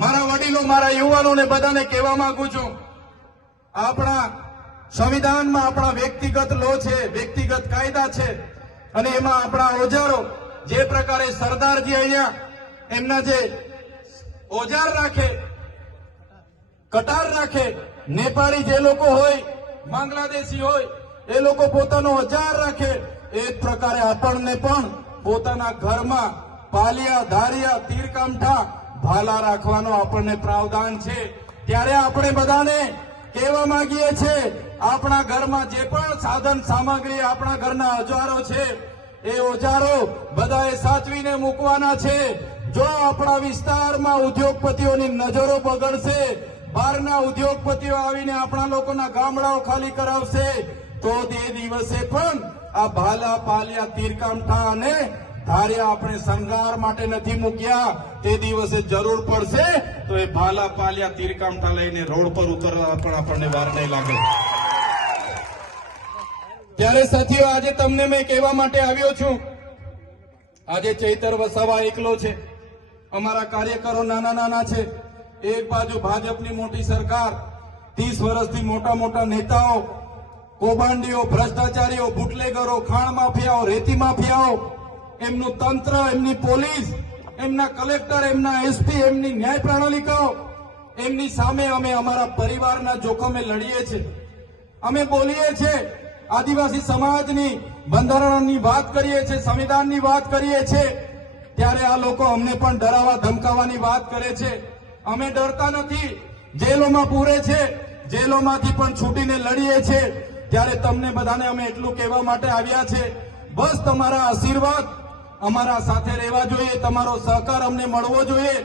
મારા વડીલો, મારા યુવાનોને બધાને કહેવા માંગુ છું, આપણા સંવિધાનમાં આપણા વ્યક્તિગત લો છે, વ્યક્તિગત કાયદા છે, અને એમાં આપણા ઓજારો જે પ્રકારે સરદારજી અહીંયા એમના જે ઓજાર રાખે, કટાર રાખે, નેપાળી જે લોકો હોય, બાંગ્લાદેશી હોય, એ લોકો પોતાનો ઓજાર રાખે, એ જ પ્રકારે આપણને પણ પોતાના ઘરમાં પાલિયા, ધારિયા, તીરકામઠા, ભાલા રાખવાનો આપણને પ્રાવધાન છે. ત્યારે આપણે બધાને કહેવા માંગીએ છીએ, આપણા ઘરમાં જે પણ સાધન સામગ્રી, આપણા ઘરના ઓજારો છે, એ ઓજારો બધાએ સાચવીને મૂકવાના છે. જો આપણા વિસ્તારમાં ઉદ્યોગપતિઓની નજરો બગડશે, બહારના ઉદ્યોગપતિઓ આવીને આપણા લોકોના ગામડાઓ ખાલી કરાવશે, તો તે દિવસે પણ આ ભાલા, પાલિયા, તીરકામઠા અને ધારિયા આપણે શણગાર માટે નથી મૂક્યા. તે દિવસે જરૂર પડશે તો એ ભાલા, પાલિયા, તીરકામઠા લઈને રોડ પર ઉતરવા પણ આપણને વાર નહીં લાગે. ત્યારે સાથીઓ, આજે તમને મેં કહેવા માટે આવ્યો છું, આજે ચૈતર વસાવા એકલો છે, અમારા કાર્યકરો નાના નાના છે. એક બાજુ ભાજપની મોટી સરકાર, 30 વર્ષથી મોટા મોટા નેતાઓ, કૌભાંડીઓ, ભ્રષ્ટાચારીઓ, બુટલેગરો, ખાણ માફિયાઓ, રેતી માફિયાઓ, એમનું તંત્ર, એમની પોલીસ, એમના કલેક્ટર, એમના એસપી, એમની ન્યાય પ્રણાલિકાઓ, એમની સામે અમે અમારા પરિવારના જોખમે લડીએ છીએ. અમે બોલીએ છીએ, આદિવાસી સમાજની બંધારણની વાત કરીએ છીએ, સંવિધાનની વાત કરીએ છીએ, ત્યારે આ લોકો અમને પણ ડરાવવા ધમકાવવાની વાત કરે છે. અમે ડરતા નથી, જેલોમાં પૂરે છે, જેલોમાંથી પણ છૂટીને લડીએ છીએ. ત્યારે તમને બધાને અમે એટલું કહેવા માટે આવ્યા છે, બસ તમારા આશીર્વાદ અમારા સાથે રહેવા જોઈએ, તમારો સહકાર અમને મળવો જોઈએ.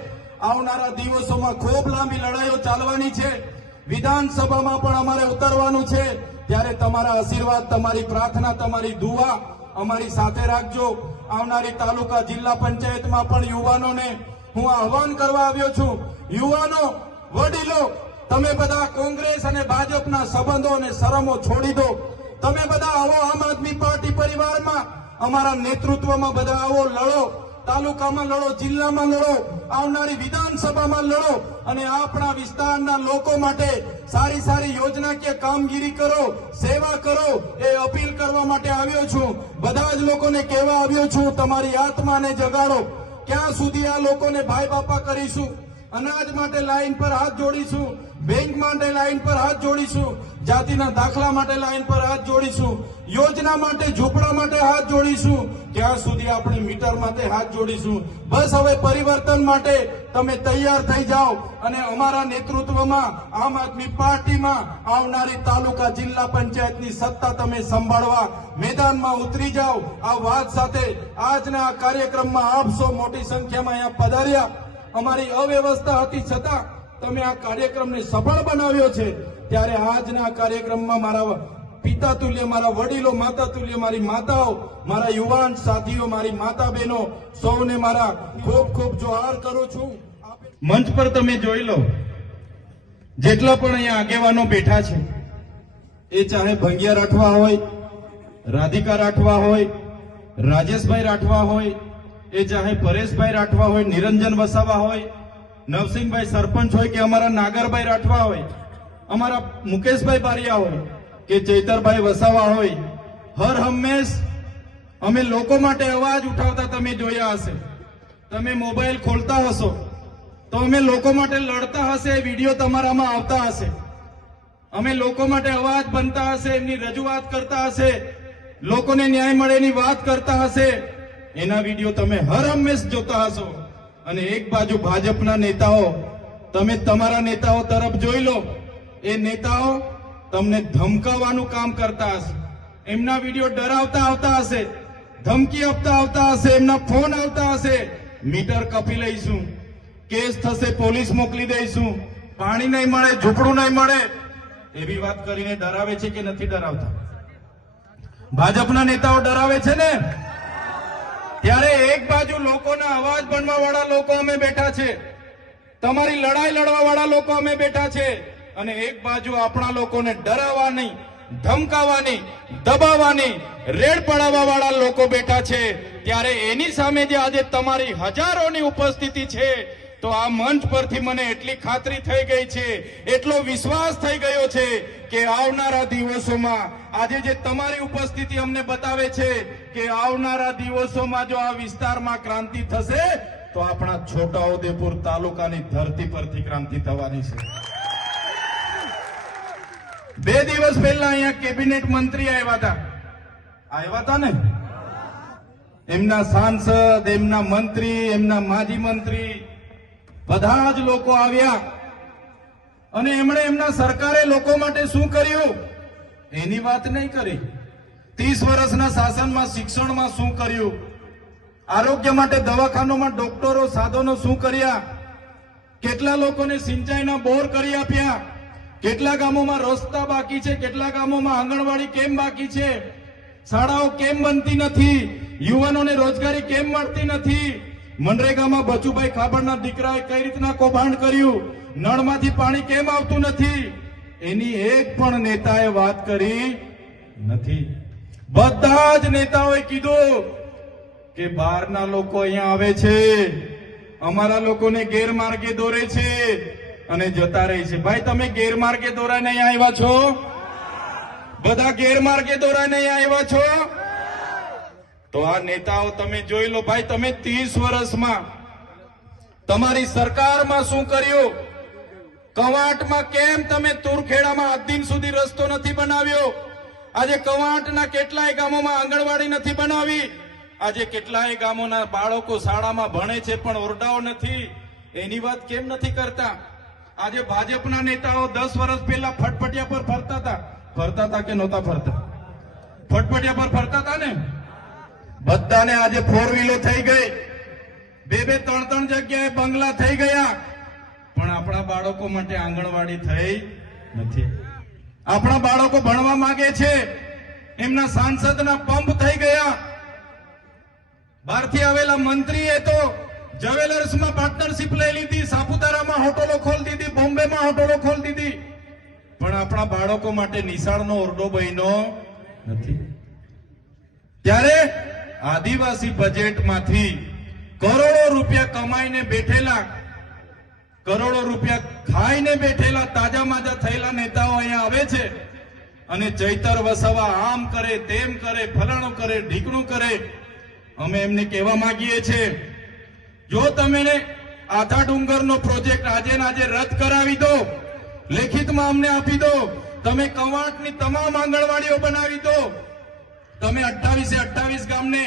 આવનારા દિવસોમાં ખૂબ લાંબી લડાઈઓ ચાલવાની છે, વિધાનસભામાં પણ અમારે ઉતરવાનું છે. ત્યારે તમારા આશીર્વાદ, તમારી પ્રાર્થના, તમારી દુઆ અમારી સાથે રાખજો. આવનારી તાલુકા, જિલ્લા પંચાયતમાં પણ યુવાનોને હું આહવાન કરવા આવ્યો છું, યુવાનો, વડીલો, તમે બધા કોંગ્રેસ અને ભાજપના સંબંધો અને શરમો છોડી દો. તમે બધા આવો આમ આદમી પાર્ટી પરિવારમાં, અમારા નેતૃત્વમાં બધા આવો, લડો, તાલુકામાં લડો, જિલ્લામાં લડો, આવનારી વિધાનસભામાં લડો, અને આપણા વિસ્તારના લોકો માટે સારી સારી યોજનાકીય કામગીરી કરો, સેવા કરો, એ અપીલ કરવા માટે આવ્યો છું. બધા જ લોકોને કહેવા આવ્યો છું, તમારી આત્માને જગાડો. ક્યાં સુધી આ લોકોને ભાઈ બાપા કરીશું? અનાજ માટે લાઈન પર હાથ જોડીશું, બેંક માટે લાઈન પર હાથ જોડીશું, જાતિના દાખલા માટે લાઈન પર હાથ જોડીશું, યોજના માટે, ઝૂંપડા માટે હાથ જોડીશું, ત્યાં સુધી આપણે મીટર માટે હાથ જોડીશું. બસ હવે પરિવર્તન માટે તમે તૈયાર થઈ જાઓ, અને અમારા નેતૃત્વમાં આમ આદમી પાર્ટીમાં આવનારી તાલુકા, જિલ્લા પંચાયતની સત્તા તમે સંભાળવા મેદાનમાં ઉતરી જાઓ. આ વાત સાથે આજના આ કાર્યક્રમમાં આપ સૌ મોટી સંખ્યામાં અહીંયા પધાર્યા. અમારી અવ્યવસ્થા હતી છતાં તમે આ કાર્યક્રમને સફળ બનાવ્યો છે. ત્યારે આજના કાર્યક્રમમાં મારા પિતા તુલ્ય, મારા વડીલો, માતા તુલ્ય, મારી માતાઓ, મારા યુવાન સાથીઓ, મારી માતા બહેનો, સૌને મારા ખૂબ ખૂબ જોહાર કરું છું. મંચ પર તમે જોઈ લો, જેટલા પણ અહીંયા આગેવાનો બેઠા છે, એ ચાહે ભંગિયા રાઠવા હોય, રાધિકા રાઠવા હોય, રાજેશભાઈ રાઠવા હોય, એ ચાહે પરેશભાઈ રાઠવા હોય, નિરંજન વસાવા હોય, નવસિંહભાઈ સરપંચ હોય, કે અમારા નાગરભાઈ રાઠવા હોય, અમારા મુકેશભાઈ બારિયા હોય, કે ચૈતરભાઈ વસાવા હોય, હર હંમેશ અમે લોકો માટે અવાજ ઉઠાવતા તમે જોયા હશે. તમે મોબાઈલ ખોલતા હશો તો અમે લોકો માટે લડતા હશે, વિડીયો તમારામાં આવતા હશે. અમે લોકો માટે અવાજ બનતા હશે, એમની રજૂઆત કરતા હશે, લોકોને ન્યાય મળેની વાત કરતા હશે. એના વિડીયો તમે હર હંમેશ જોતા હશો. અને એક બાજુ ભાજપના નેતાઓ, તમે તમારા નેતાઓ તરફ જોઈ લો, એ નેતાઓ તમને ધમકાવવાનું કામ કરતા હશે. એમના વિડીયો ડરાવતા આવતા હશે, ધમકી આપતા આવતા હશે, એમના ફોન આવતા હશે, મીટર કાપી લઈશું, કેસ થશે, પોલીસ મોકલી દઈશું, પાણી નહીં મળે, ઝૂંપડું નહીં મળે, એવી વાત કરીને ડરાવે છે કે નથી ડરાવતા? ભાજપના નેતાઓ ડરાવે છે ને? ત્યારે એક બાજુ લોકોના અવાજ બનવા વાળા લોકો અમે બેઠા છે, તમારી લડાઈ લડવા વાળા લોકો અમે બેઠા છે, અને એક બાજુ આપણા લોકોને ડરાવવાની, ધમકાવવાની, દબાવવાની, રેડ પડાવવા વાળા લોકો બેઠા છે. ત્યારે એની સામે જે આજે તમારી હજારોની ઉપસ્થિતિ છે, તો આ મંચ પરથી મને એટલી ખાતરી થઈ ગઈ છે, એટલો વિશ્વાસ થઈ ગયો છે કે આવનારા દિવસોમાં આજે જે તમારી ઉપસ્થિતિ અમને બતાવે છે કે આવનારા દિવસોમાં જો આ વિસ્તારમાં ક્રાંતિ થશે તો આપણા છોટાઉદેપુર તાલુકાની ધરતી પરથી ક્રાંતિ થવાની છે. 2 દિવસ પહેલા અહીંયા કેબિનેટ મંત્રી આવ્યા હતા ને, એમના સાંસદ, એમના મંત્રી, એમના માજી મંત્રી બધા જ લોકો આવ્યા અને એમણે એમના સરકારે લોકો માટે શું કર્યું એની વાત નહીં કરી. 30 વર્ષના શાસનમાં શિક્ષણમાં શું કર્યું, આરોગ્ય માટે દવાખાનામાં ડોક્ટરો, સાધનો શું કર્યા, કેટલા લોકોને સિંચાઈના બોર કરી આપ્યા, કેટલા ગામોમાં રસ્તા બાકી છે, કેટલા ગામોમાં આંગણવાડી કેમ બાકી છે, શાળાઓ કેમ બનતી નથી, યુવાનોને રોજગારી કેમ મળતી નથી, મનરેગામાં બચુભાઈ ખાબડના દીકરાએ કઈ રીતના કૌભાંડ કર્યું, નળમાંથી પાણી કેમ આવતું નથી, એની એક પણ નેતાએ વાત કરી નથી. બધા જ નેતાઓએ કીધું કે બહારના લોકો અહીંયા આવે છે, અમારા લોકોને ગેરમાર્ગે દોરે છે અને જતા રહે છે. ભાઈ તમે ગેરમાર્ગે દોરાઈને અહીંયા આવ્યા છો? બધા ગેરમાર્ગે દોરાઈને અહીંયા આવ્યા છો? તો આ નેતાઓ તમે જોઈ લો ભાઈ, તમે 30 વર્ષમાં તમારી સરકારમાં શું કર્યું? કવાંટમાં કેમ તમે તુરખેડામાં આજ દિન સુધી રસ્તો નથી બનાવ્યો? આજે કવાંટના કેટલાય ગામોમાં આંગણવાડી નથી બનાવી, આજે કેટલાય ગામોના બાળકો શાળામાં ભણે છે પણ ઓરડાઓ નથી, એની વાત કેમ નથી કરતા? આજે ભાજપના નેતાઓ 10 વર્ષ પહેલા ફટફટિયા પર ફરતા હતા કે નહોતા ફરતા? ફટફટિયા પર ફરતા હતા ને. બધાને આજે 4 વ્હીલો થઈ ગઈ, 2-2, 3-3 જગ્યાએ બંગલા થઈ ગયા, પણ આપણા બાળકો માટે આંગણવાડી થઈ નથી. આપણા બાળકો ભણવા માંગે છે, એમના સાંસદના પંપ થઈ ગયા. બહારથી આવેલા મંત્રીએ તો જ્વેલર્સમાં પાર્ટનરશિપ લઈ લીધી, સાપુતારામાં હોટલો ખોલી દીધી, બોમ્બેમાં હોટલો ખોલી દીધી, પણ આપણા બાળકો માટે નિશાળનો ઓરડો બન્યો નથી. ત્યારે આદિવાસી બજેટમાંથી કરોડો રૂપિયા કમાઈને બેઠેલા, કરોડો રૂપિયા ખાઈને બેઠેલા, તાજા માજા થયેલા નેતાઓ અહીંયા આવે છે અને ચૈતર વસાવા આમ કરે, તેમ કરે, ફલાણું કરે, ઢીકણું કરે. અમે એમને કહેવા માંગીએ છીએ, જો તમે આથા ડુંગરનો પ્રોજેક્ટ આજે ને આજે રદ કરાવી દો, લેખિતમાં અમને આપી દો, તમે કવાંટની તમામ આંગણવાડીઓ બનાવી દો, તમે 28 ગામને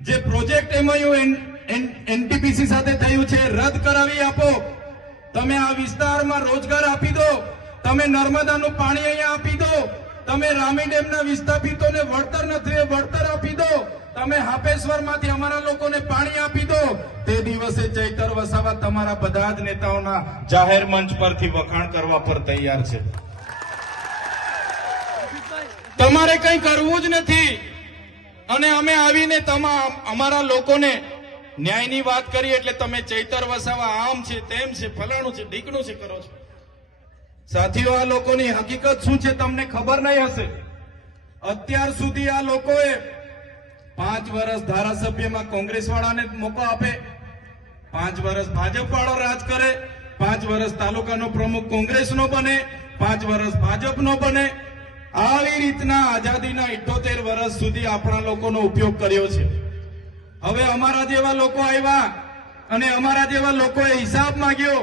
જે પ્રોજેક્ટ એમઓયુ એનટીપીસી સાથે થયું છે રદ કરાવી આપો, તમે આ વિસ્તારમાં રોજગાર આપી દો, તમે નર્મદાનું પાણી અહીંયા આપી દો, તમે રામી ડેમના વિસ્થાપિતોને વળતર આપી દો, તમે હાપેશ્વરમાંથી અમારા લોકોને પાણી આપી દો. તે દિવસે ચૈતર વસાવા તમારા બધા જ નેતાઓના જાહેર મંચ પરથી વખાણ કરવા પર તૈયાર છે. તમારે કંઈ કરવું જ નથી અને અમે આવીને અમારા લોકોને ન્યાયની વાત કરીએ એટલે તમે ચૈતર વસાવા આમ છે, તેમ છે, ફલાણું છે, ઢીકણું છે કરો છો. સાથીઓ, આ લોકોની હકીકત શું છે તમને ખબર નહીં હશે. અત્યાર સુધી આ લોકોએ 5 વર્ષ ધારાસભ્યમાં કોંગ્રેસ વાળાને મોકો આપે, 5 વર્ષ ભાજપ વાળો રાજ કરે, 5 વર્ષ તાલુકાનો પ્રમુખ કોંગ્રેસનો બને, 5 વર્ષ ભાજપનો બને. આવી રીતના આઝાદીના 78 વર્ષ સુધી આપણા લોકોનો ઉપયોગ કર્યો છે. હવે અમારા જેવા લોકો આવ્યા અને અમારા જેવા લોકોએ હિસાબ માંગ્યો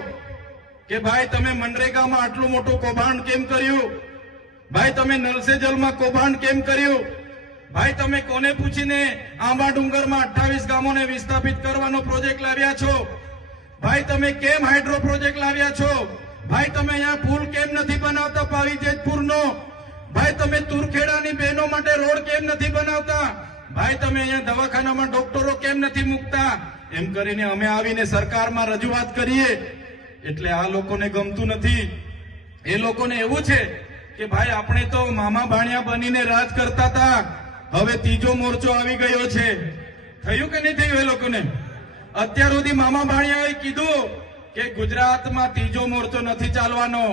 કે ભાઈ તમે મનરેગામાં આટલું મોટું કૌભાંડ કેમ કર્યું, ભાઈ તમે નલ સે જલમાં કૌભાંડ કેમ કર્યું, ભાઈ તમે કોને પૂછીને આંબા ડુંગરમાં 28 ગામોને વિસ્થાપિત કરવાનો પ્રોજેક્ટ લાવ્યા છો, ભાઈ તમે કેમ હાઇડ્રો પ્રોજેક્ટ લાવ્યા છો, ભાઈ તમે અહીંયા પુલ કેમ નથી બનાવતા પાવી જેતપુરનો, ભાઈ તમે તુરખેડાની બહેનો માટે રોડ કેમ નથી બનાવતા, ભાઈ તમે અહીંયા દવાખાનામાં ડોક્ટરો કેમ નથી મૂકતા. એમ કરીને અમે આવીને સરકારમાં રજૂઆત કરીએ એટલે આ લોકોને ગમતું નથી. એ લોકોને એવું છે કે ભાઈ આપણે તો મામા ભાણિયા બનીને રાજ કરતા હતા, હવે ત્રીજો મોરચો આવી ગયો છે. થયું કે નહીં થયું? એ લોકોને અત્યાર સુધી મામા ભાણિયાએ કીધું કે ગુજરાતમાં ત્રીજો મોરચો નથી ચાલવાનો,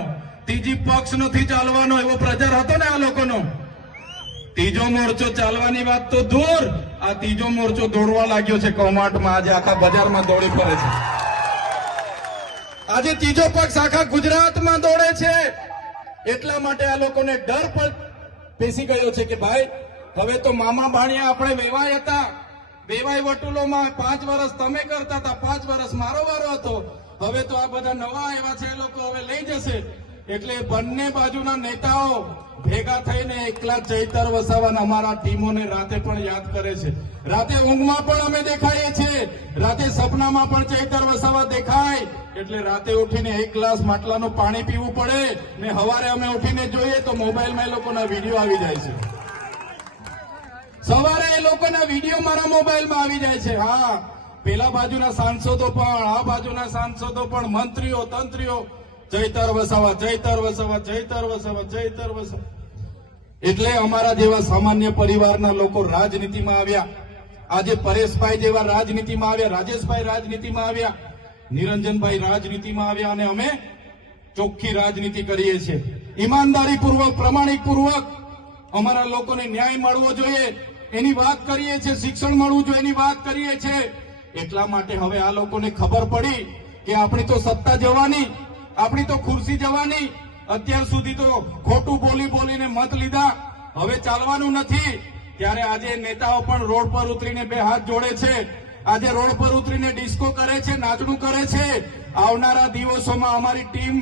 ત્રીજી પક્ષ નથી ચાલવાનો, એવો પ્રચાર હતો ને આ લોકોનો. ત્રીજો મોરચો ચાલવાની વાત તો દૂર, આ ત્રીજો મોરચો દોડવા લાગ્યો છે કૌમાટમાં. આજે આખા બજારમાં દોડી ફરે છે. આજે ત્રીજો પક્ષ આખા ગુજરાતમાં દોડે છે. એટલા માટે આ લોકોને ડર પણ બેસી ગયો છે કે ભાઈ હવે તો મામા ભાણિયા આપણે વેવાય હતા. વેવાય વટુલોમાં 5 વર્ષ તમે કરતા હતા, 5 વર્ષ મારો વારો હતો. હવે તો આ બધા નવા આવ્યા છે, એ લોકો હવે લઈ જશે. એટલે બંને બાજુના નેતાઓ ભેગા થઈને એકલા ચૈતર વસાવાના અમારા ટીમોને રાતે પણ યાદ કરે છે. રાતે ઊંઘમાં પણ અમે દેખાઈએ છીએ, રાતે સપનામાં પણ ચૈતર વસાવા દેખાય. એટલે રાતે ઉઠીને 1 ગ્લાસ માટલાનું પાણી પીવું પડે ને સવારે અમે ઉઠીને જોઈએ તો મોબાઈલમાં એ લોકોના વિડીયો આવી જાય છે. સવારે એ લોકોના વિડીયો મારા મોબાઈલમાં આવી જાય છે. હા, પેલા બાજુના સાંસદો પણ, આ બાજુના સાંસદો પણ, મંત્રીઓ તંત્રીઓ ચૈતર વસાવા, ચૈતર વસાવા, ચૈતર વસાવા, ચૈતર વસાવા. એટલે અમારા જેવા સામાન્ય પરિવારના લોકો રાજનીતિમાં આવ્યા. આજે પરેશભાઈ જેવા રાજનીતિમાં આવ્યા, રાજેશભાઈ રાજનીતિમાં આવ્યા, નિરંજનભાઈ રાજનીતિમાં આવ્યા અને અમે ચોખ્ખી રાજનીતિ કરીએ છીએ. ઈમાનદારીપૂર્વક, પ્રમાણિકપૂર્વક અમારા લોકોને ન્યાય મળવો જોઈએ એની વાત કરીએ છીએ, શિક્ષણ મળવું જોઈએ એની વાત કરીએ છીએ. એટલા માટે હવે આ લોકોને ખબર પડી કે આપણી તો સત્તા જવાની, આપણી તો ખુરશી જવાની. અત્યાર સુધી તો ખોટું બોલી બોલીને મત લીધા, હવે ચાલવાનું નથી. ત્યારે આજે નેતાઓ પણ રોડ પર ઉતરીને 2 હાથ જોડે છે. આજે રોડ પર ઉતરીને ડિસ્કો કરે છે, નાચણું કરે છે. આવનારા દિવસોમાં અમારી ટીમ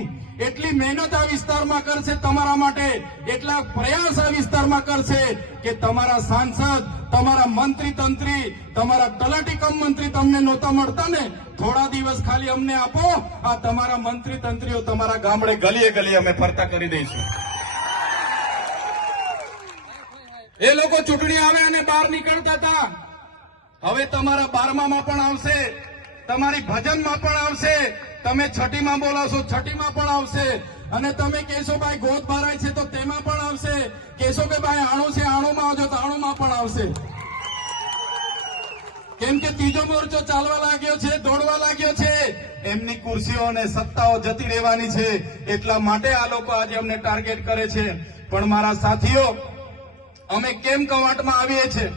એટલી મહેનત આ વિસ્તારમાં કરશે તમારા માટે, એટલા પ્રયાસ આ વિસ્તારમાં કરશે કે તમારા સાંસદ, તમારા મંત્રી તંત્રી, તમારા તલાટી કમ મંત્રી તમને નહોતા મળતા ને, થોડા દિવસ ખાલી અમને આપો, આ તમારા મંત્રી તંત્રીઓ તમારા ગામડે ગલીએ ગલીએ અમે ફરતા કરી દઈશું. એ લોકો ચૂંટણી આવે અને બહાર નીકળતા હતા, હવે તમારા 12માં પણ આવશે, તમારી ભજનમાં પણ આવશે, તમે છઠ્ઠીમાં બોલાવશો છઠ્ઠીમાં પણ આવશે. અને તમે કહેશો ભાઈ ગોદ ભરાય છે તો તેમાં પણ આવશે. કહેશો કે ભાઈ આણું છે, આણુંમાં આવજો તો આણુંમાં પણ આવશે. કેમ કે ત્રીજો મોરચો ચાલવા લાગ્યો છે, દોડવા લાગ્યો છે. એમની ખુરશીઓ અને સત્તાઓ જતી રહેવાની છે. એટલા માટે આ લોકો આજે અમને ટાર્ગેટ કરે છે. પણ મારા સાથીઓ, અમે કેમ કવાંટમાં આવીએ છીએ?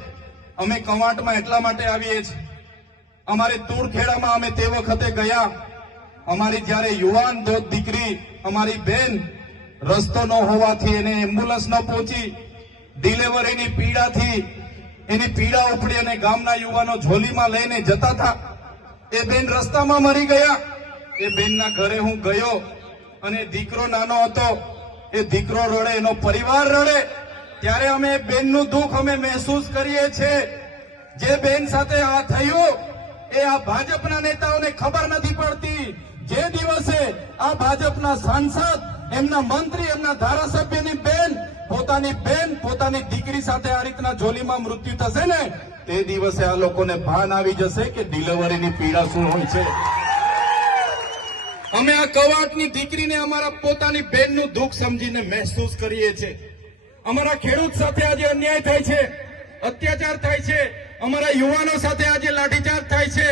અમે કવાંટમાં એટલા માટે આવીએ છીએ, અમારે તુરખેડામાં અમે તે વખતે ગયા, અમારી જ્યારે યુવાન દોત દીકરી, અમારી બેન રસ્તો ન હોવાથી એને એમ્બ્યુલન્સ ન પહોંચી, ડિલિવરીની પીડાથી એની પીડા ઉપડી અને ગામના યુવાનો ઝોલીમાં લઈને જતા હતા. એ બેન રસ્તામાં મરી ગયા. એ બેનના ઘરે હું ગયો અને દીકરો નાનો હતો, એ દીકરો રડે, એનો પરિવાર રડે. ત્યારે અમે બેનનું દુઃખ અમે મહેસૂસ કરીએ છીએ. જે બેન સાથે આ થયું એ આ ભાજપના નેતાઓને ખબર નથી પડતી. જે દિવસે આ ભાજપના સાંસદ, એમના મંત્રી, એમના ધારાસભ્યની બેન, પોતાની દીકરી સાથે આ રીતના ઝોલીમાં મૃત્યુ થશે ને, તે દિવસે આ લોકોને ભાન આવી જશે કે ડિલિવરીની પીડા શું હોય છે. અમે આ કવાંટની દીકરીને અમારા પોતાની બેનનું દુઃખ સમજીને મહેસૂસ કરીએ છીએ. અમારા ખેડૂત સાથે આજે અન્યાય થાય છે, અત્યાચાર થાય છે. અમારા યુવાનો સાથે આજે લાઠીચાર્જ થાય છે.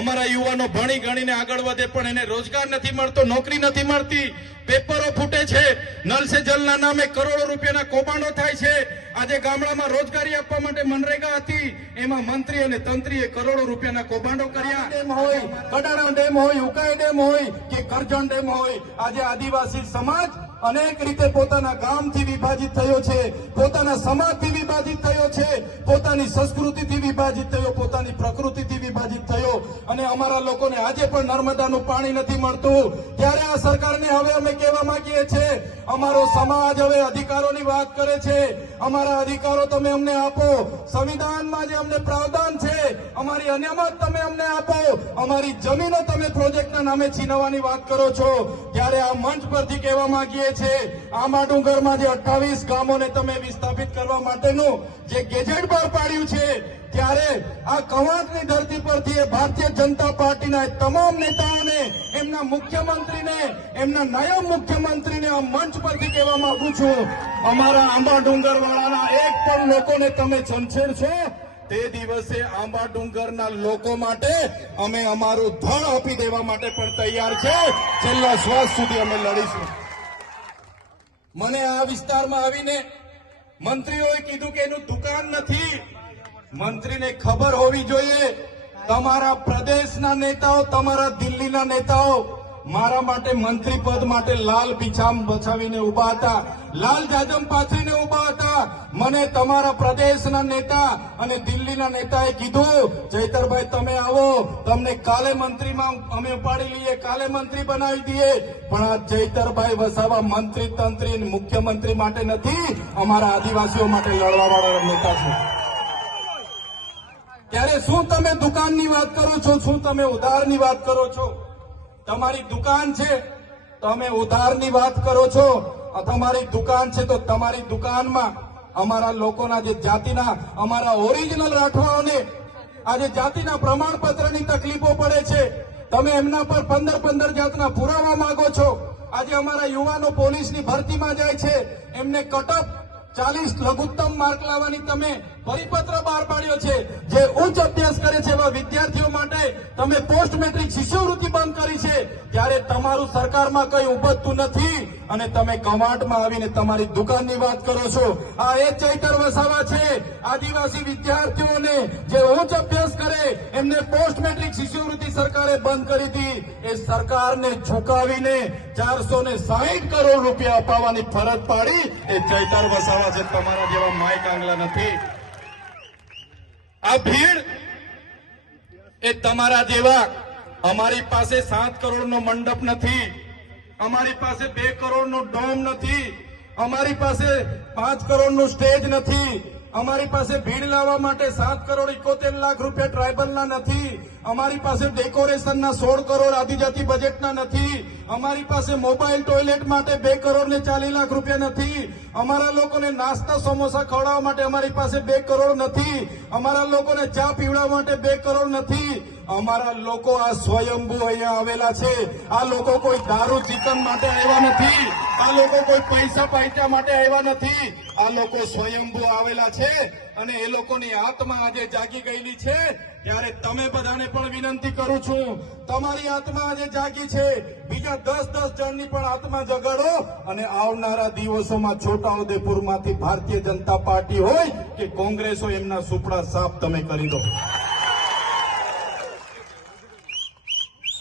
અમારા યુવાનો ભણી ગણીને આગળ વધે પણ એને રોજગાર નથી મળતો, નોકરી નથી મળતી, પેપરો ફૂટે છે, નલ સે જલના નામે કરોડો રૂપિયાના કૌભાંડો થાય છે. આજે ગામડામાં રોજગારી આપવા માટે મનરેગા હતી, એમાં મંત્રી અને તંત્રીએ કરોડો રૂપિયાના કૌભાંડો કર્યા. ડેમ હોય, કડાણા ડેમ હોય, ઉકાઈ ડેમ હોય કે કરજણ ડેમ હોય, આજે આદિવાસી સમાજ અનેક રીતે પોતાના ગામથી વિભાજિત થયો છે, પોતાના સમાજથી વિભાજિત થયો છે, પોતાની સંસ્કૃતિથી વિભાજિત થયો, પોતાની પ્રકૃતિથી વિભાજિત થયો. અને અમારા લોકોને આજે પણ નર્મદાનું પાણી નથી મળતું. ત્યારે આ સરકારને હવે અમે કહેવા માંગીએ છીએ, અમારો સમાજ હવે અધિકારોની વાત કરે છે. અમારા અધિકારો તમે અમને આપો. સંવિધાનમાં જે અમને પ્રાવધાન છે, અમારી અનામત તમે અમને આપો. અમારી જમીનો તમે પ્રોજેક્ટના નામે છીનવવાની વાત કરો છો. ત્યારે આ મંચ પરથી કહેવા માંગીએ છે, આંબા ડુંગરમાં જે 28 ગામોને તમે વિસ્થાપિત કરવા માટેનું જે ગેજેટ બહાર પાડ્યું છે, ત્યારે આ કવાંટની ધરતી પરથી ભારતીય જનતા પાર્ટીના તમામ નેતાઓને, એમના મુખ્યમંત્રીને, એમના નાયબ મુખ્યમંત્રીને આ મંચ પરથી કહેવા માંગુ છું, અમારા આંબા ડુંગર વાળાના એક પણ લોકોને તમે છંછેડશો, તે દિવસે આંબા ડુંગરના લોકો માટે અમે અમારું ધડ આપી દેવા માટે પણ તૈયાર છે. છેલ્લા શ્વાસ સુધી અમે લડીશું. મને આ વિસ્તારમાં આવીને મંત્રીઓએ કીધું કે એનું દુકાન નથી. મંત્રીને ખબર હોવી જોઈએ, તમારા પ્રદેશના નેતાઓ, તમારા દિલ્હીના નેતાઓ મારા માટે મંત્રી પદ માટે લાલ પીછામ બચાવીને ઉભા હતા, લાલ જાજમ પાથરીને ઉભા હતા. મને તમારા પ્રદેશના નેતા અને દિલ્હીના નેતાએ કીધું, ચૈતરભાઈ તમે આવો, તમને કાલે મંત્રીમાં અમે ઉપાડી લઈએ, કાલે મંત્રી બનાવી દઈએ. પણ આ ચૈતરભાઈ વસાવા મંત્રી તંત્રી મુખ્યમંત્રી માટે નથી, અમારા આદિવાસીઓ માટે લડવાવાળા નેતા છે. ત્યારે શું તમે દુકાનની વાત કરો છો? શું તમે ઉધારની વાત કરો છો? તમારી દુકાન છે, તમે ઉધારની વાત કરો છો. તમારી દુકાન છે તો તમારી દુકાનમાં અમારા લોકોના જે જાતિના અમારા ઓરિજિનલ રાઠવાઓને આજે જાતિના પ્રમાણપત્રની તકલીફો પડે છે. તમે એમના પર 15 જાતના પુરાવા માંગો છો. આજે અમારા યુવાનો પોલીસની ભરતીમાં જાય છે, એમને કટઅપ 40 લઘુત્તમ માર્ક લાવવાની તમે પરિપત્ર બહાર પાડ્યો છે. જે ઉચ્ચ અભ્યાસ કરે છે એવા વિદ્યાર્થીઓ માટે તમે પોસ્ટ મેટ્રિક શિષ્યવૃત્તિ બંધ કરી છે. ત્યારે તમારું સરકારમાં કઈ ઉપજતું નથી અને તમે કવાંટમાં આવીને તમારી દુકાનની વાત કરો છો. આ એ ચૈતર વસાવા છે. આદિવાસી વિદ્યાર્થીઓને જે ઉચ્ચ અભ્યાસ કરે એમને પોસ્ટ મેટ્રિક શિષ્યવૃત્તિ સરકારે બંધ કરી હતી. એ સરકારને ઝુકાવીને 460 કરોડ રૂપિયા અપાવવાની ફરજ પાડી એ ચૈતર વસાવા છે. તમારા જેવા માય કાંગલા નથી. આ ભીડ એ તમારા જેવા, અમારી પાસે 7 કરોડનો મંડપ નથી, અમારી પાસે 2 કરોડનો ડોમ નથી, અમારી પાસે 5 કરોડનું સ્ટેજ નથી, અમારી પાસે ભીડ લાવવા માટે 7 કરોડ 71 લાખ રૂપિયા ટ્રાયબલના નથી, અમારી પાસે ડેકોરેશનના 16 કરોડ આદિજાતિ બજેટના નથી, અમારી પાસે મોબાઈલ ટોયલેટ માટે 2 કરોડ ને 40 લાખ રૂપિયા નથી, અમારા લોકોને નાસ્તા સમોસા ખવડાવવા માટે અમારી પાસે 2 કરોડ નથી, અમારા લોકોને ચા પીવડાવવા માટે 2 કરોડ નથી. અમારા લોકો આ સ્વયંભૂ અહીંયા આવેલા છે. આ લોકો કોઈ દારૂ ચિકન માટે આવ્યા નથી, આ લોકો કોઈ પૈસા પાઇચા માટે આવ્યા નથી. આ લોકો સ્વયંભૂ આવેલા છે અને એ લોકોની આત્મા આજે જાગી ગયેલી છે. ત્યારે તમે બધાને પણ વિનંતી કરું છું, તમારી આત્મા આજે જાગી છે, બીજા 10 જણની પણ આત્મા જગાડો અને આવનારા દિવસોમાં છોટાઉદેપુરમાંથી ભારતીય જનતા પાર્ટી હોય કે કોંગ્રેસ હોય એમના સુપડા સાફ તમે કરી દો.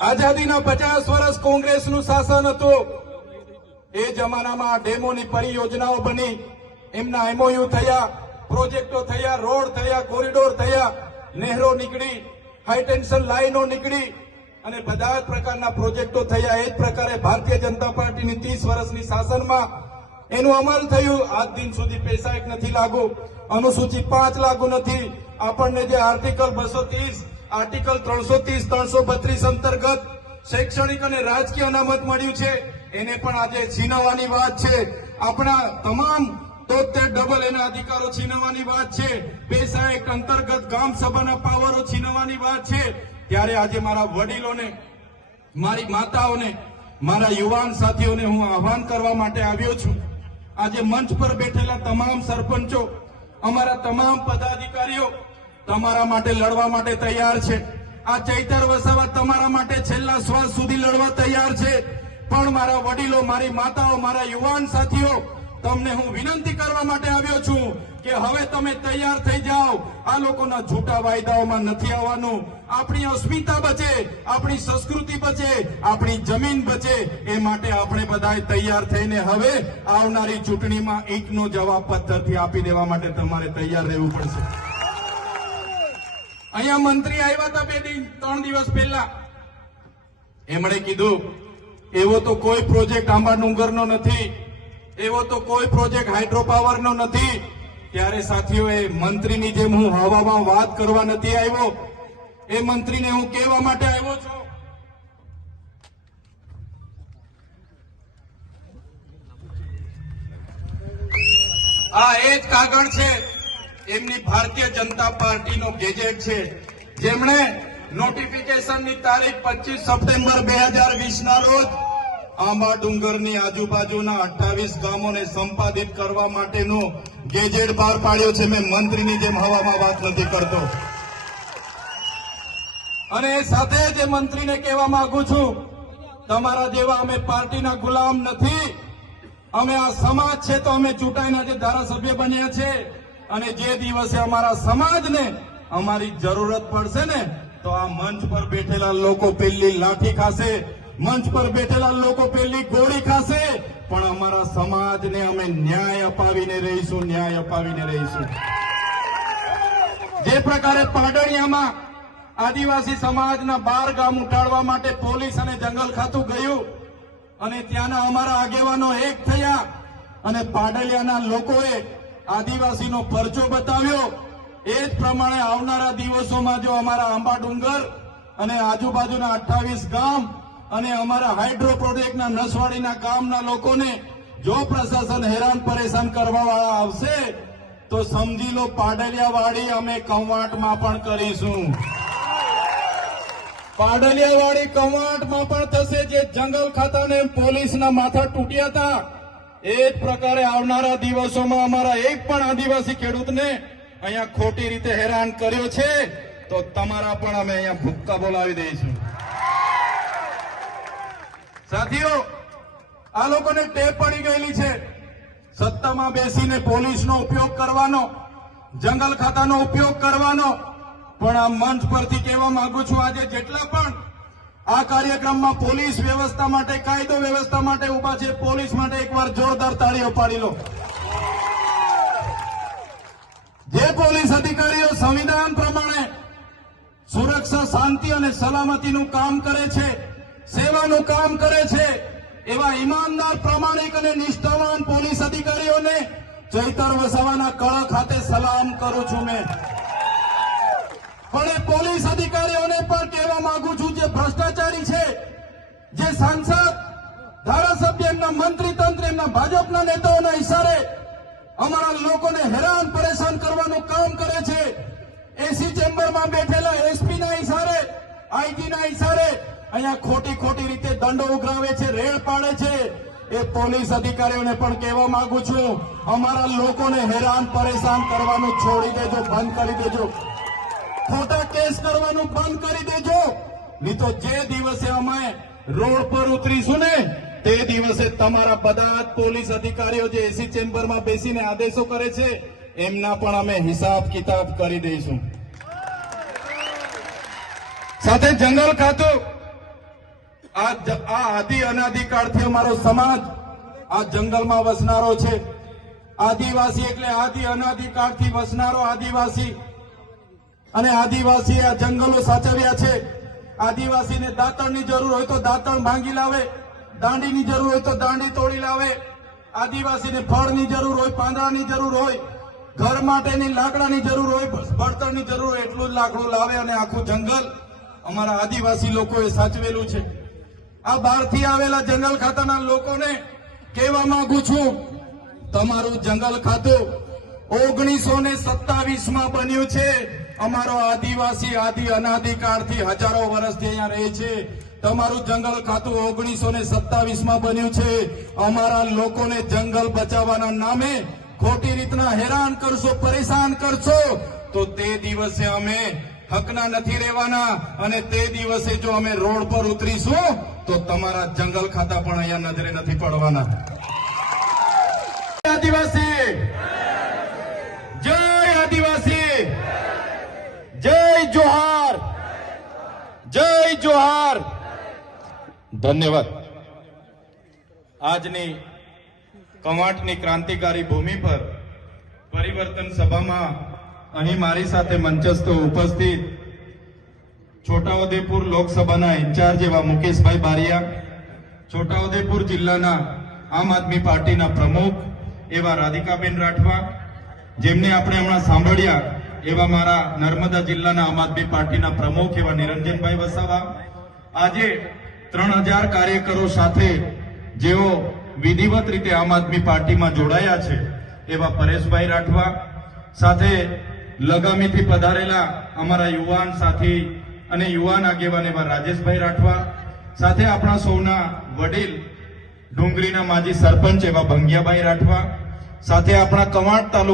આઝાદીના 50 વર્ષ કોંગ્રેસનું શાસન હતું. એ જમાનામાં ડેમોની પરિયોજનાઓ બની, એમના એમઓયુ થયા, પ્રોજેક્ટો થયા, રોડ થયા, કોરિડોર થયા, નહેરો નીકળી, હાઈટેન્શન લાઈનો નીકળી અને બધા જ પ્રકારના પ્રોજેક્ટો થયા. એ જ પ્રકારે ભારતીય જનતા પાર્ટીની 30 વર્ષની શાસનમાં એનું અમલ થયું. આજ દિન સુધી પૈસા એક નથી લાગુ, અનુસૂચિ 5 લાગુ નથી. આપણને જે આર્ટિકલ 230, આર્ટિકલ 330, 332 અંતર્ગત શૈક્ષણિક અને રાજકીય અનામત મળ્યું છે, એને પણ આજે છીનવવાની વાત છે. આપણા તમામ 73 એના અધિકારો છીનવવાની વાત છે. પૈસા એક્ટ અંતર્ગત ગામ સભાના પાવરો છીનવવાની વાત છે. ત્યારે આજે મારા વડીલોને, મારી માતાઓને, મારા યુવાન સાથીઓને હું આહ્વાન કરવા માટે આવ્યો છું. આજે મંચ પર બેઠેલા તમામ સરપંચો, અમારા તમામ પદાધિકારીઓ તમારા માટે લડવા માટે તૈયાર છે. આ ચૈતર વસાવા તમારા માટે છેલ્લા શ્વાસ સુધી લડવા તૈયાર છે. પણ મારા વડીલો, મારી માતાઓ, મારા યુવાન સાથીઓ, તમને હું વિનંતી કરવા માટે આવ્યો છું કે હવે તમે તૈયાર થઈ જાઓ. આ લોકોના જૂઠા વાયદાઓમાં નથી આવવાનું. આપણી અસ્મિતા બચે, આપણી સંસ્કૃતિ બચે, આપણી જમીન બચે, એ માટે આપણે બધા તૈયાર થઈને હવે આવનારી ચૂંટણીમાં એકનો જવાબ પથ્થરથી આપી દેવા માટે તમારે તૈયાર રહેવું પડશે. અહીંયા મંત્રી આવ્યા હતા 3 દિવસ પહેલા, એમણે કીધું એવો તો કોઈ પ્રોજેક્ટ આંબા ડુંગરનો નથી, એવો તો કોઈ પ્રોજેક્ટ હાઇડ્રો પાવરનો નથી. ત્યારે સાથીઓ, એ મંત્રીની જેમ હું હવામાં વાત કરવા નથી આવ્યો. એ મંત્રીને હું કહેવા માટે આવ્યો છું, આ એ જ કાગળ છે, એમની ભારતીય જનતા પાર્ટીનો ગેજેટ છે, જેમણે નોટિફિકેશનની તારીખ 25 સપ્ટેમ્બર 2020ના રોજ આંબા ડુંગરની આજુબાજુના 28 ગામોને સંપાદિત કરવા માટેનો ગેજેટ બહાર પાડ્યો છે. મેં મંત્રીની જેમ હવામાં વાત નથી કરતો. અને એ સાથે જ મંત્રીને કહેવા માંગુ છું, તમારા જેવા અમે પાર્ટીના ગુલામ નથી. અમે આ સમાજ છે તો અમે ચૂંટાઈને જે ધારાસભ્ય બન્યા છે, અને જે દિવસે અમારા સમાજને અમારી જરૂરત પડશે ને, તો આ મંચ પર બેઠેલા લોકો પેલી લાઠી ખાશે, મંચ પર બેઠેલા લોકો પેલી ગોળી ખાશે, પણ અમારા સમાજને અમે ન્યાય અપાવીને રહીશું, ન્યાય અપાવીને રહીશું. જે પ્રકારે પાડળિયામાં આદિવાસી સમાજના 12 ગામ ઉઠાડવા માટે પોલીસ અને જંગલ ખાતું ગયું અને ત્યાંના અમારા આગેવાનો એક થયા અને પાડલિયાના લોકોએ આદિવાસીનો પરચો બતાવ્યો, એ જ પ્રમાણે આવનારા દિવસોમાં જો અમારા આંબા ડુંગર અને આજુબાજુના 28 ગામ અને અમારા હાઇડ્રો પ્રોજેક્ટના નસવાડીના ગામના લોકોને જો પ્રશાસન હેરાન પરેશાન કરવાવાળા આવશે તો સમજી લો પાડલિયાવાડી અમે કવાંટમાં પણ કરીશું. પાડલિયાવાડી કવાંટમાં પણ થશે. જે જંગલ ખાતાને પોલીસના માથા તૂટ્યા હતા, એ જ પ્રકારે આવનારા દિવસોમાં અમારા એક પણ આદિવાસી ખેડૂતને અહીંયા ખોટી રીતે હેરાન કર્યો છે તો તમારા પણ અમે અહીંયા ભૂક્કા બોલાવી દઈશું. સાથીઓ, આ લોકોને ટેવ પડી ગયેલી છે સત્તામાં બેસીને પોલીસનો ઉપયોગ કરવાનો, જંગલ ખાતાનો ઉપયોગ કરવાનો. પણ આ મંચ પરથી કહેવા માંગુ છું, આજે જેટલા પણ આ કાર્યક્રમમાં પોલીસ વ્યવસ્થા માટે, કાયદો વ્યવસ્થા માટે ઉભા છે, પોલીસ માટે એકવાર જોરદાર તાળીઓ પાડી લો. જે પોલીસ અધિકારીઓ સંવિધાન પ્રમાણે સુરક્ષા, શાંતિ અને સલામતીનું કામ કરે છે, સેવાનું કામ કરે છે, એવા ઈમાનદાર, પ્રામાણિક અને નિષ્ઠાવાન પોલીસ અધિકારીઓને ચૈતર વસાવાના કળા ખાતે સલામ કરું છું મેં. પણ એ પોલીસ અધિકારીઓને પણ કહેવા માંગુ છું, જે ભ્રષ્ટાચારી છે, જે સાંસદ, ધારાસભ્ય, એમના મંત્રી તંત્ર, એમના ભાજપના નેતાઓના ઇશારે અમારા લોકોને હેરાન પરેશાન કરવાનું કામ કરે છે, એસી ચેમ્બરમાં બેઠેલા એસપીના ઇશારે, આઈજીના ઇશારે અહીંયા ખોટી રીતે દંડો ઉઘરાવે છે, રેડ પાડે છે, એ પોલીસ અધિકારીઓને પણ કહેવા માંગુ છું, અમારા લોકોને હેરાન પરેશાન કરવાનું છોડી દેજો, બંધ કરી દેજો. ખોટા કેસ કરવાનું બંધ કરી દેજો. નહીં તો જે દિવસે અમે રોડ પર ઉતરીશું ને, તે દિવસે તમારા બધા જ પોલીસ અધિકારીઓ જે એસી ચેમ્બરમાં બેસીને આદેશો કરે છે, એમના પણ અમે હિસાબ કિતાબ કરી દઈશું. સાથે જંગલ ખાતું, આ આદિ અનાદિકાળથી અમારો સમાજ આ જંગલમાં વસનારો છે. આદિવાસી એટલે આદિ અનાદિકાળથી વસનારો આદિવાસી. અને આદિવાસીએ આ જંગલો સાચવ્યા છે. આદિવાસીને દાંતણની જરૂર હોય તો દાંતણ ભાંગી લાવે, દાંડીની જરૂર હોય તો દાંડી તોડી લાવે, આદિવાસીને ફળની જરૂર હોય, પાંદડાની જરૂર હોય, ઘર માટેની લાકડાની જરૂર હોય, બળતણની જરૂર હોય, એટલું જ લાકડું લાવે અને આખું જંગલ અમારા આદિવાસી લોકોએ સાચવેલું છે. આ બહારથી આવેલા જંગલ ખાતાના લોકોને કહેવા માંગુ છું, તમારું જંગલ ખાતું 1927માં બન્યું છે. અમારો આદિવાસી આદિ અનાદિકાળથી હજારો વર્ષથી અહીંયા રહે છે. તમારું જંગલ ખાતું 1927માં બન્યું છે. અમારા લોકોને જંગલ બચાવવાના નામે ખોટી રીતના હેરાન કરશો, પરેશાન કરશો તો તે દિવસે અમે હકના નથી રહેવાના. અને તે દિવસે જો અમે રોડ પર ઉતરીશું તો તમારા જંગલ ખાતા પણ અહીંયા નજરે નથી પડવાના. આદિવાસી જય આદિવાસી, જય જોહાર, જય જોહાર. ધન્યવાદ. આજની કવાંટની ક્રાંતિકારી ભૂમિ પર પરિવર્તન સભામાં અહીં મારી સાથે મંચસ્થ ઉપસ્થિત છોટાઉદેપુર લોકસભાના ઇન્ચાર્જ એવા મુકેશભાઈ બારિયા, છોટાઉદેપુર જિલ્લાના આમ આદમી પાર્ટીના પ્રમુખ એવા રાધિકાબેન રાઠવા, જેમને આપણે હમણાં સાંભળ્યા એવા મારા નર્મદા જિલ્લાના આમ આદમી પાર્ટીના પ્રમુખ એવા નિરંજનભાઈ વસાવા, આજે 3000 કાર્યકરો સાથે જેઓ વિધિવત રીતે આમ આદમી પાર્ટીમાં જોડાયા છે એવા પરેશભાઈ રાઠવા, સાથે લગામીથી પધારેલા અમારા યુવાન સાથી અને યુવાન આગેવાન એવા રાજેશભાઈ રાઠવા, સાથે આપણા સૌના વડીલ ડુંગરીના માજી સરપંચ એવા ભંગિયાભાઈ રાઠવા, સાથે આપણા કવાંટ તાલુકા